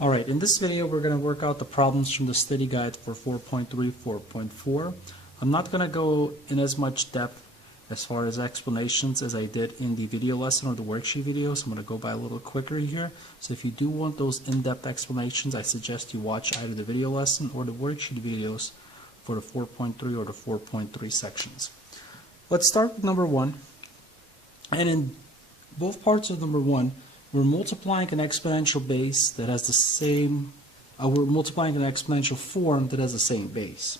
Alright, in this video we're going to work out the problems from the study guide for 4.3, 4.4. I'm not going to go in as much depth as far as explanations as I did in the video lesson or the worksheet video, so I'm going to go by a little quicker here. So if you do want those in-depth explanations, I suggest you watch either the video lesson or the worksheet videos for the 4.3 or the 4.3 sections. Let's start with number 1. And in both parts of number 1, we're multiplying an exponential base that has the same, we're multiplying an exponential form that has the same base.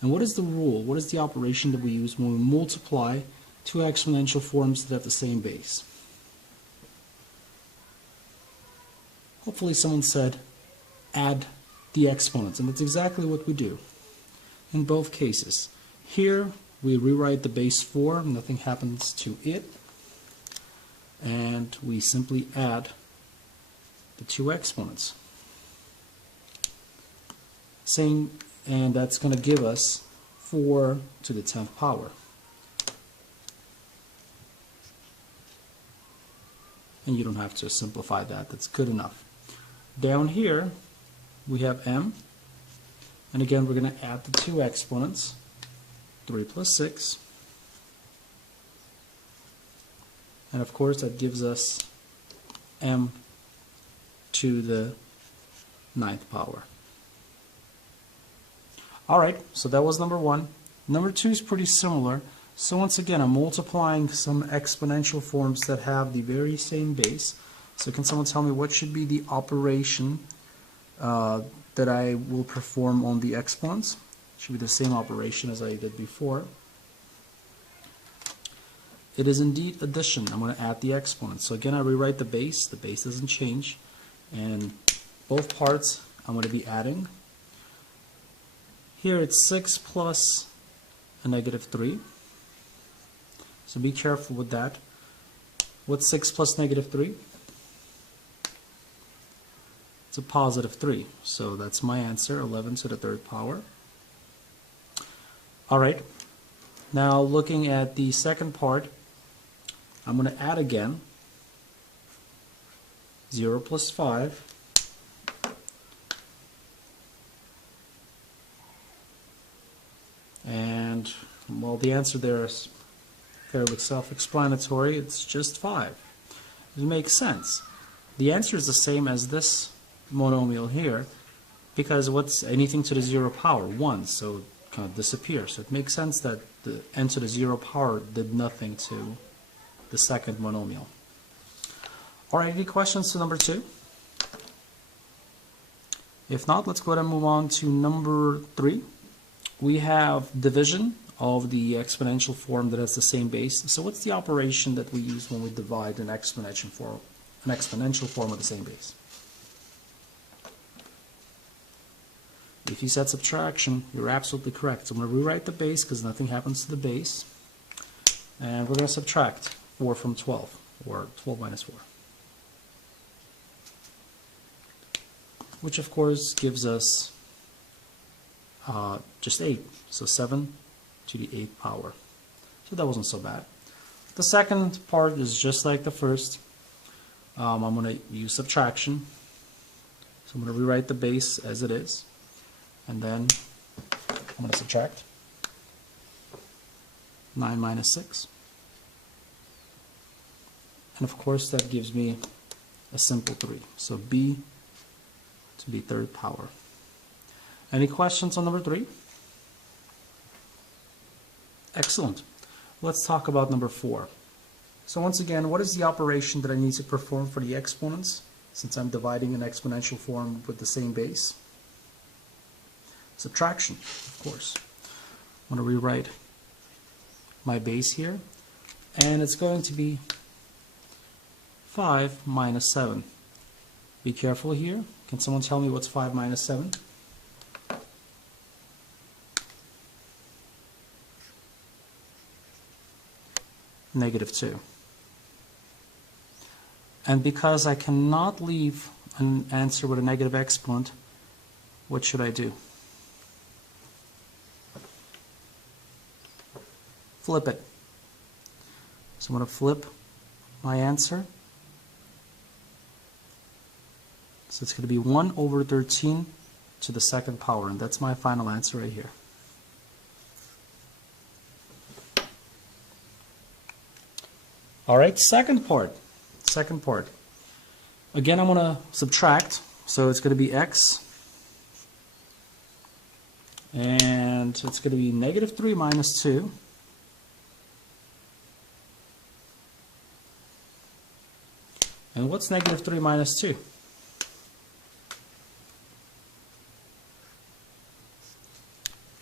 And what is the rule? What is the operation that we use when we multiply two exponential forms that have the same base? Hopefully someone said add the exponents, and that's exactly what we do in both cases. Here we rewrite the base 4, nothing happens to it, and we simply add the two exponents. Same, and that's going to give us 4 to the 10th power. And you don't have to simplify that, that's good enough. Down here we have m, and again we're going to add the two exponents, 3 plus 6. And of course that gives us m to the 9th power. Alright, so that was number 1. Number 2 is pretty similar. So once again, I'm multiplying some exponential forms that have the very same base. So can someone tell me what should be the operation that I will perform on the exponents? It should be the same operation as I did before. It is indeed addition. I'm going to add the exponents. So again, I rewrite the base doesn't change, and both parts I'm going to be adding. Here it's 6 plus a negative 3. So be careful with that. What's 6 plus negative 3? It's a positive 3. So that's my answer, 11 to the 3rd power. Alright, now looking at the second part, I'm going to add again 0 plus 5 and well, the answer there is fairly self-explanatory. It's just 5. It makes sense. The answer is the same as this monomial here, because what's anything to the 0 power? 1, so it kind of disappears. So it makes sense that the n to the 0 power did nothing to the second monomial. Alright, any questions to number 2? If not, let's go ahead and move on to number 3. We have division of the exponential form that has the same base. So what's the operation that we use when we divide an exponential form of the same base? If you said subtraction, you're absolutely correct. So I'm going to rewrite the base because nothing happens to the base. And we're going to subtract 4 from 12, or 12 minus 4. Which of course gives us just 8. So 7 to the 8th power. So that wasn't so bad. The second part is just like the first. I'm going to use subtraction. So I'm going to rewrite the base as it is. And then I'm going to subtract 9 minus 6. And of course that gives me a simple 3. So b to the 3rd power. Any questions on number 3? Excellent. Let's talk about number 4. So once again, what is the operation that I need to perform for the exponents, since I'm dividing an exponential form with the same base? Subtraction, of course. I'm going to rewrite my base here, and it's going to be 5 minus 7. Be careful here. Can someone tell me what's 5 minus 7? Negative 2. And because I cannot leave an answer with a negative exponent, what should I do? Flip it. So I'm going to flip my answer. So it's going to be 1 over 13 to the second power, and that's my final answer right here. All right, second part. Again, I'm going to subtract, so it's going to be x, and it's going to be negative 3 minus 2. And what's negative 3 minus 2?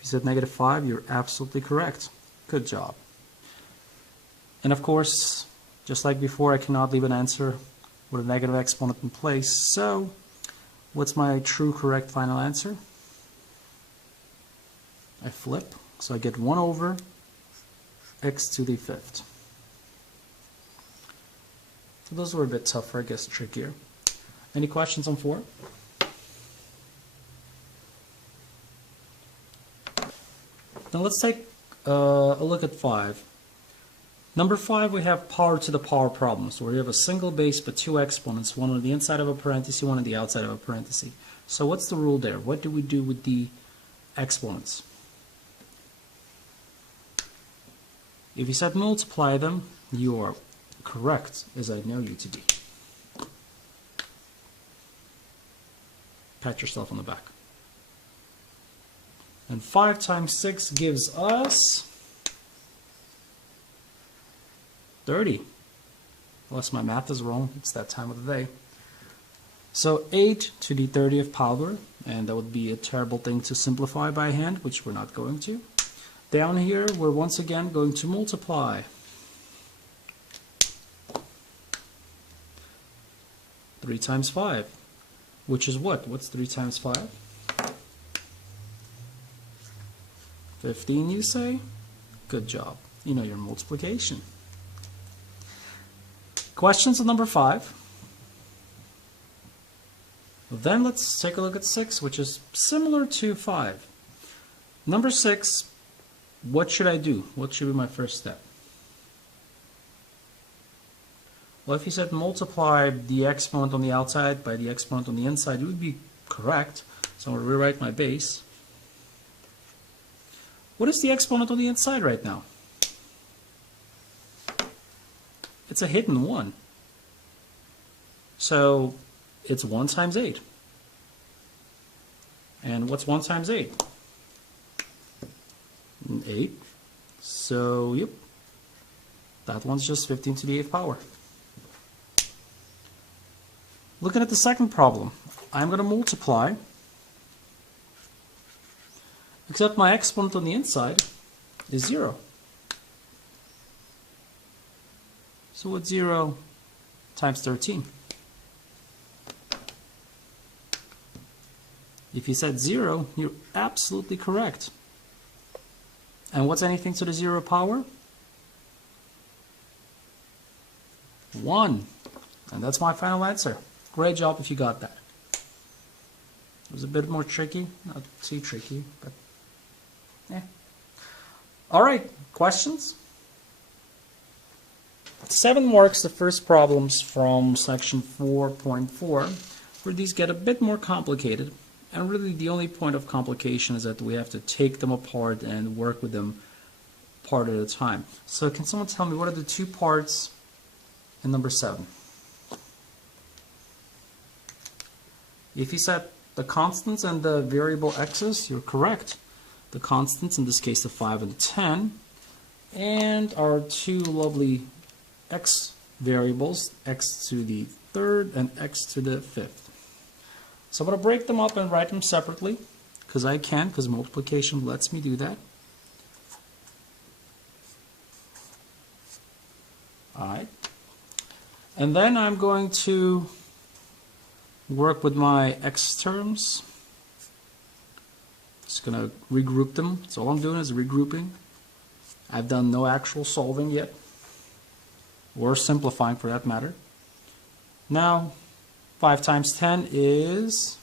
If you said negative 5, you're absolutely correct. Good job. And of course, just like before, I cannot leave an answer with a negative exponent in place. So, what's my true correct final answer? I flip, so I get 1 over x to the 5th. So those were a bit tougher, I guess trickier. Any questions on 4? Now let's take a look at 5. Number 5, we have power to the power problem. So we have a single base but 2 exponents, one on the inside of a parenthesis, one on the outside of a parenthesis. So what's the rule there? What do we do with the exponents? If you said multiply them, you are correct, as I know you to be. Pat yourself on the back. And 5 times 6 gives us 30. Unless my math is wrong, it's that time of the day. So 8 to the 30th power, and that would be a terrible thing to simplify by hand, which we're not going to. Down here, we're once again going to multiply. 3 times 5, which is what? What's 3 times 5? 15, you say? Good job. You know your multiplication. Questions on number 5. Then let's take a look at 6, which is similar to 5. Number 6, what should I do? What should be my first step? Well, if you said multiply the exponent on the outside by the exponent on the inside, it would be correct. So I'm going to rewrite my base. What is the exponent on the inside right now? It's a hidden 1. So it's 1 times 8. And what's 1 times 8? 8. So, yep. That one's just 15 to the 8th power. Looking at the second problem, I'm going to multiply, except my exponent on the inside is 0. So what's 0 times 13? If you said 0, you're absolutely correct. And what's anything to the 0 power? 1. And that's my final answer. Great job if you got that. It was a bit more tricky, not too tricky, but yeah. All right, questions? 7 marks the first problems from section 4.4, where these get a bit more complicated, and really the only point of complication is that we have to take them apart and work with them part at a time. So can someone tell me what are the 2 parts in number 7? If you said the constants and the variable x's, you're correct. The constants, in this case the 5 and the 10, and our 2 lovely x variables, x to the 3rd and x to the 5th. So I'm going to break them up and write them separately, because I can, because multiplication lets me do that. Alright. And then I'm going to work with my x terms. Just going to regroup them. So all I'm doing is regrouping. I've done no actual solving yet, or simplifying for that matter. Now, 5 times 10 is...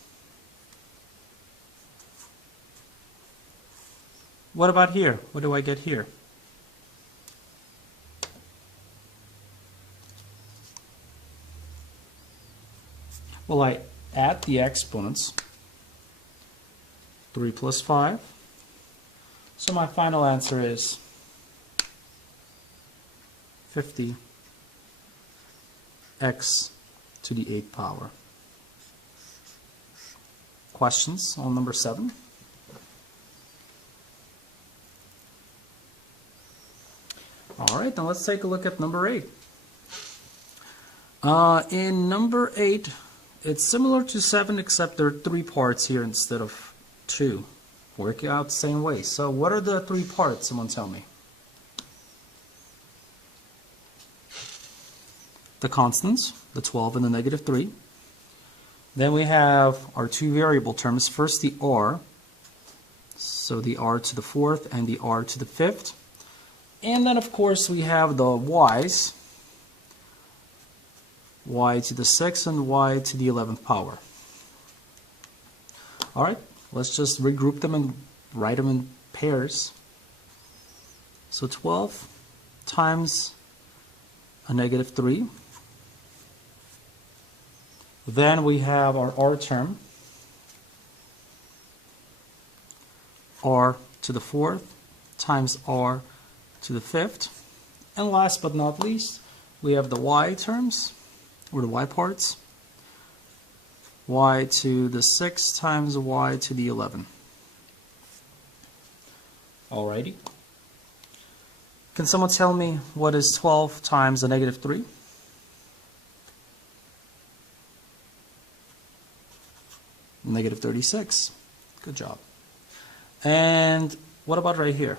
What about here? What do I get here? Well, I add the exponents. 3 plus 5. So my final answer is 50 x to the 8th power. Questions on number 7? All right, now let's take a look at number 8. In number 8, it's similar to 7 except there are 3 parts here instead of 2. Working out the same way. So what are the 3 parts? Someone tell me. The constants, the 12 and the negative 3. Then we have our 2 variable terms. First the r, so the r to the 4th and the r to the 5th. And then of course we have the y's, y to the 6th and y to the 11th power. Alright, let's just regroup them and write them in pairs. So 12 times a negative 3. Then we have our r term, r to the 4th times r to the 5th. And last but not least, we have the y terms, or the y parts, y to the 6th times y to the 11. Alrighty. Can someone tell me what is 12 times a negative 3? Negative 36. Good job. And what about right here?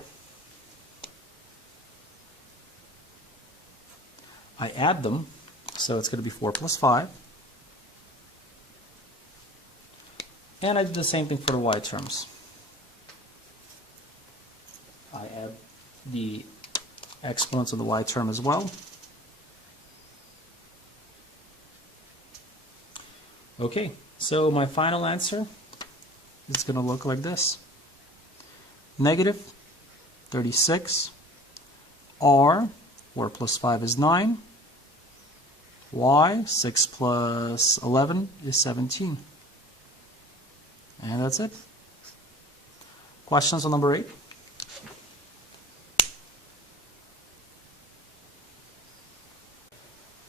I add them, so it's going to be 4 plus 5. And I do the same thing for the y terms. I add the exponents of the y term as well. Okay, so my final answer is going to look like this. Negative 36, r, 4 plus 5 is 9, y, 6 plus 11 is 17. And that's it. Questions on number 8?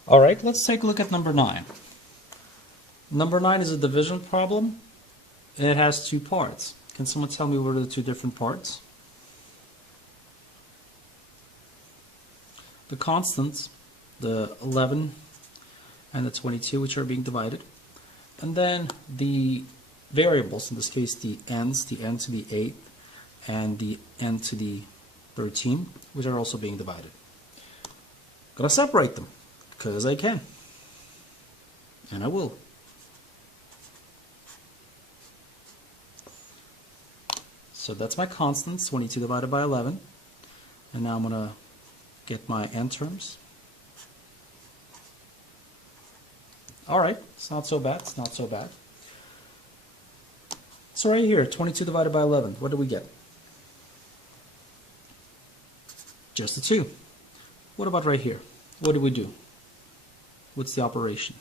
All right, let's take a look at number 9. Number 9 is a division problem. It has 2 parts. Can someone tell me what are the 2 different parts? The constants, the 11 and the 22, which are being divided. And then the variables, in this case the n's, the n to the 8th and the n to the 13, which are also being divided. I'm going to separate them, because I can. And I will. So that's my constants, 22 divided by 11. And now I'm going to get my n terms. Alright, it's not so bad, it's not so bad. So right here, 22 divided by 11, what do we get? Just a 2. What about right here? What do we do? What's the operation?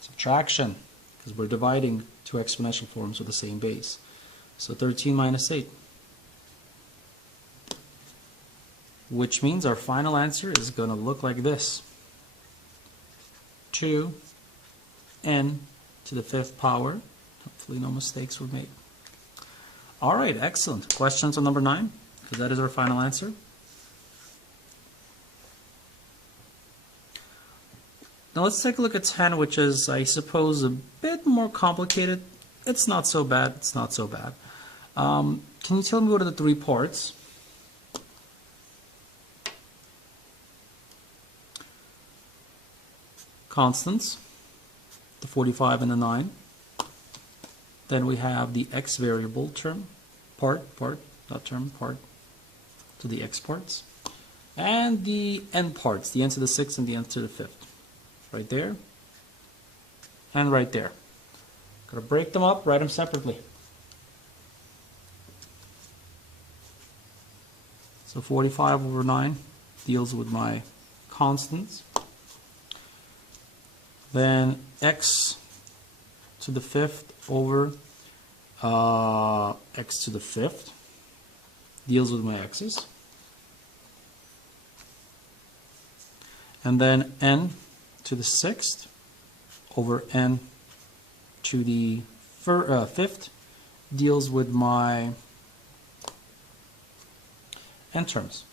Subtraction, because we're dividing 2 exponential forms with the same base. So 13 minus 8. Which means our final answer is going to look like this. 2n to the 5th power. Hopefully no mistakes were made. Alright, excellent. Questions on number 9? Because that is our final answer. Now let's take a look at 10, which is, I suppose, a bit more complicated. It's not so bad. It's not so bad. Can you tell me what are the 3 parts? Constants, the 45 and the 9. Then we have the x variable term, part, not term, part, to the x parts. And the n parts, the n to the 6th and the n to the 5th. Right there, and right there. Gotta break them up, write them separately. So 45 over 9 deals with my constants. then x to the fifth over x to the fifth deals with my x's. And then n to the sixth over n to the fifth deals with my n terms.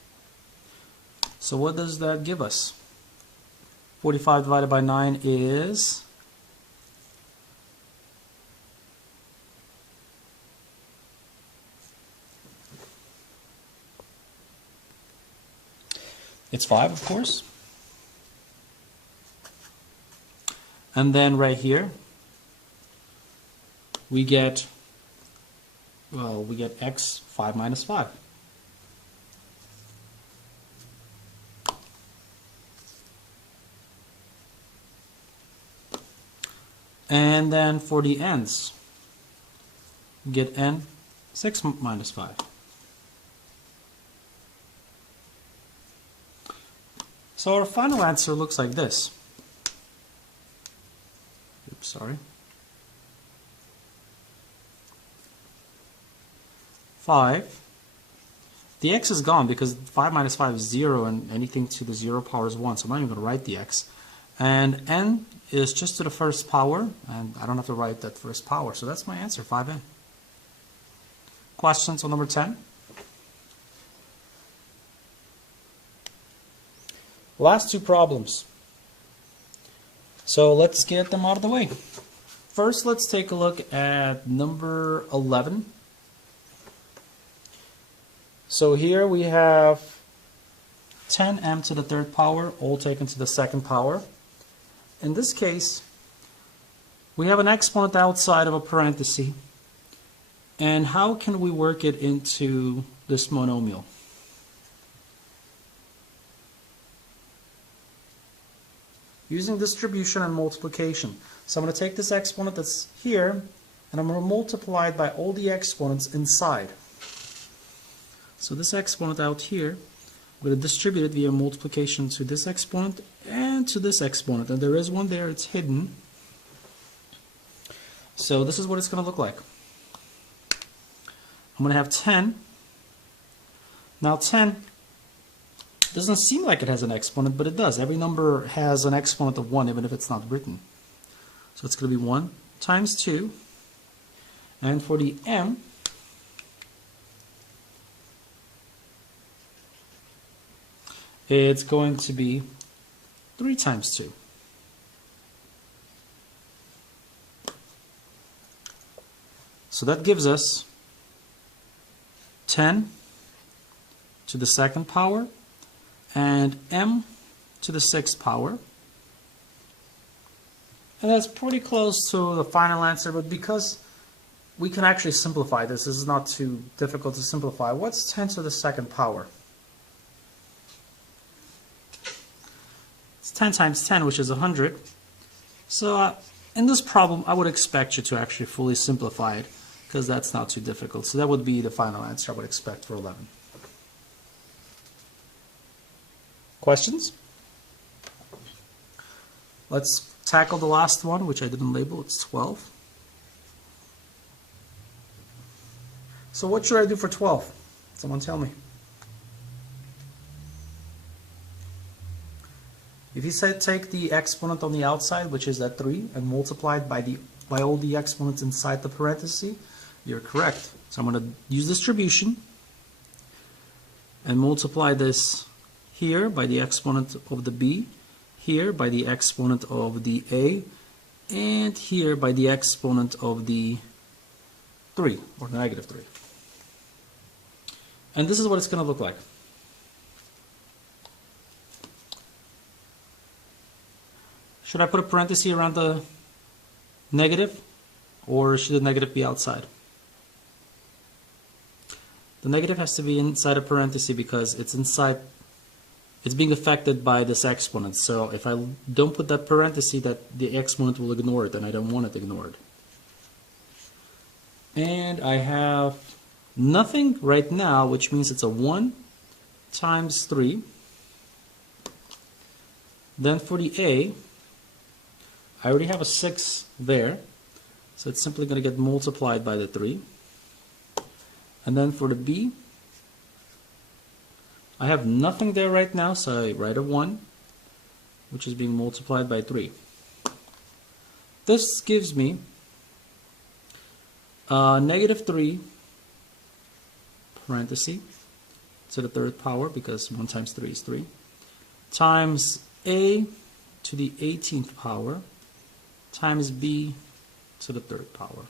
So what does that give us? 45 divided by 9 is it's 5, of course. And then right here we get x 5 minus 5. And then for the n's, we get n 6 minus 5. So our final answer looks like this. Oops, sorry. 5. The x is gone because 5 minus 5 is 0 and anything to the 0 power is 1, so I'm not even going to write the x. And n is just to the first power, and I don't have to write that first power, so that's my answer, 5n. Questions on number 10? Last two problems. So let's get them out of the way. First, let's take a look at number 11. So here we have 10m to the third power, all taken to the second power. In this case, we have an exponent outside of a parenthesis. And how can we work it into this monomial? Using distribution and multiplication. So I'm going to take this exponent that's here, and I'm going to multiply it by all the exponents inside. So this exponent out here, I'm going to distribute it via multiplication to this exponent and to this exponent. And there is one there, it's hidden. So this is what it's going to look like. I'm going to have 10. Now 10 doesn't seem like it has an exponent, but it does. Every number has an exponent of 1, even if it's not written. So it's going to be 1 times 2. And for the m, it's going to be 3 times 2. So that gives us 10 to the second power and m to the sixth power. And that's pretty close to the final answer, but because we can actually simplify this is not too difficult to simplify. What's 10 to the second power? It's 10 times 10, which is 100. So in this problem, I would expect you to actually fully simplify it, because that's not too difficult. So that would be the final answer I would expect for 11. Questions? Let's tackle the last one, which I didn't label. It's 12. So what should I do for 12? Someone tell me. If you said take the exponent on the outside, which is that 3, and multiply it by all the exponents inside the parenthesis, you're correct. So I'm going to use distribution and multiply this here by the exponent of the b, here by the exponent of the a, and here by the exponent of the 3, or the negative 3. And this is what it's going to look like. Should I put a parenthesis around the negative, or should the negative be outside? The negative has to be inside a parenthesis because it's inside, it's being affected by this exponent. So if I don't put that parenthesis, that the exponent will ignore it, and I don't want it ignored. And I have nothing right now, which means it's a 1 times 3. Then for the a, I already have a 6 there, so it's simply going to get multiplied by the 3. And then for the b, I have nothing there right now, so I write a 1, which is being multiplied by 3. This gives me negative 3 parenthesis to the third power, because 1 times 3 is 3, times a to the 18th power times b to the third power.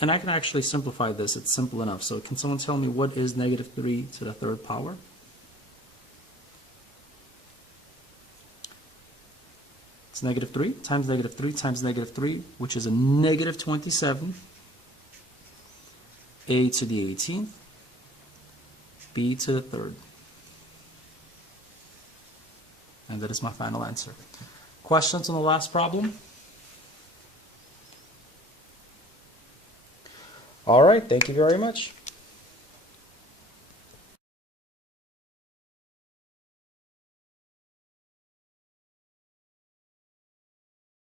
And I can actually simplify this. It's simple enough. So can someone tell me what is negative 3 to the third power? It's negative 3 times negative 3 times negative 3, which is a negative 27, a to the 18th, b to the third. And that is my final answer. Questions on the last problem? All right, thank you very much.